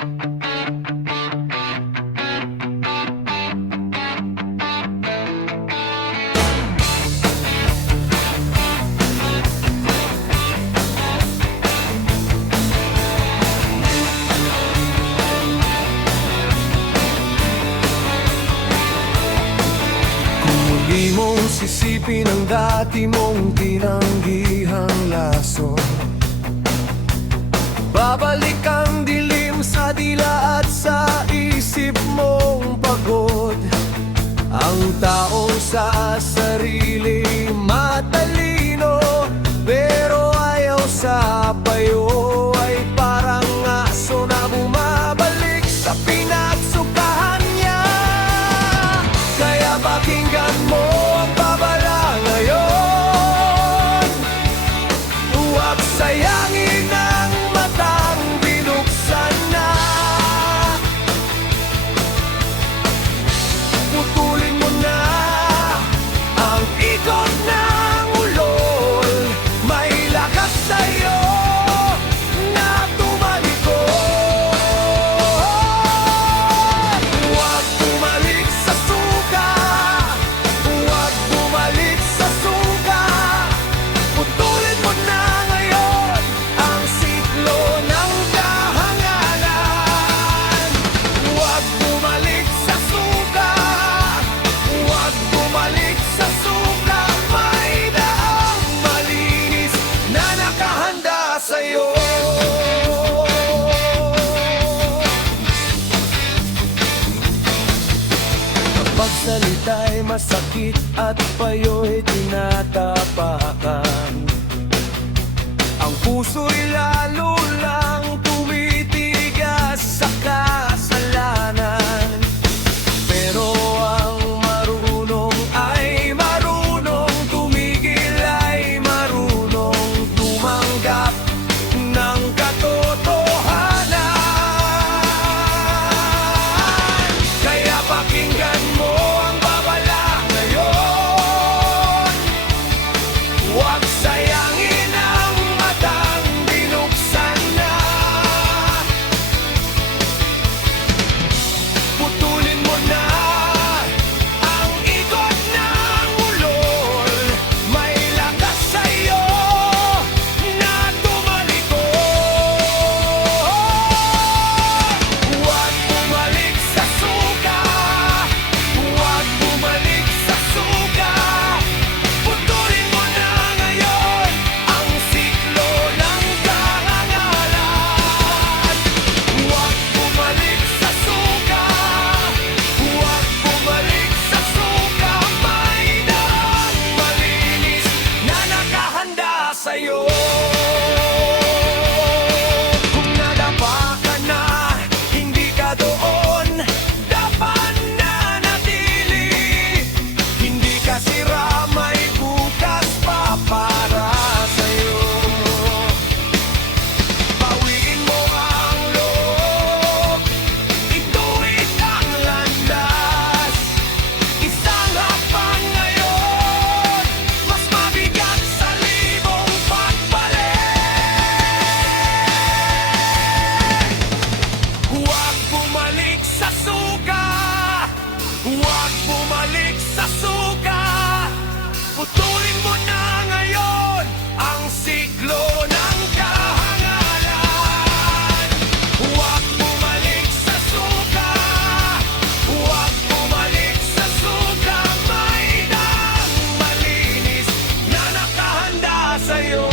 Di mong sisipin ang dati mong tinanggihang laso. Babalik ang dilim sa dila at sa isip mong pagod. Ang taong sa sarili matalino, pero ayaw sa payo ay parang aso na bumabalik sa pinagsukahan niya. Kaya pakinggan mo ang babala ngayon. Huwag sayangin ang matang binuksan na. Putulin mo na ang ikot ng ulol. May lakas sa'yo na tumalikod. Huwag bumalik sa suka. Huwag bumalik sa suka. Putulin mo na ngayon ang siklo ng kahangalan. Huwag bumalik sa suka. Huwag bumalik sa suka. May daang malinis na nakahanda sa'yo. Kapag salita'y masakit at payo'y tinatapakan, ang puso'y lalo lang tumitigas sa kasalanan. Pero ang marunong ay marunong tumigil, ay marunong tumanggap ng katotohanan. Kaya pakinggan mo ang babala ngayon. Huwag sayangin ang matang binuksan na. Putulin mo na ang ikot ng ulol. May lakas sa'yo na tumalikod. Huwag bumalik sa suka. Huwag bumalik sa suka. Putulin mo na ngayon ang siklo ng kahangalan. Huwag bumalik sa suka. Huwag bumalik sa suka. May daang malinis na nakahanda sa'yo. Kung nadapa ka na, hindi ka doon dapat nanatili. Hindi ka sira, may bukas pa para sa'yo. Bawiin mo ang loob, ituwid ang landas. Isang hakbang ngayon, mas mabigat sa libong pagbalik. Huwag bumalik sa suka. Huwag bumalik sa suka. Putulin mo na ngayon ang siklo ng kahangalan. Huwag bumalik sa suka. Huwag bumalik sa suka. May daang malinis na nakahanda sa'yo.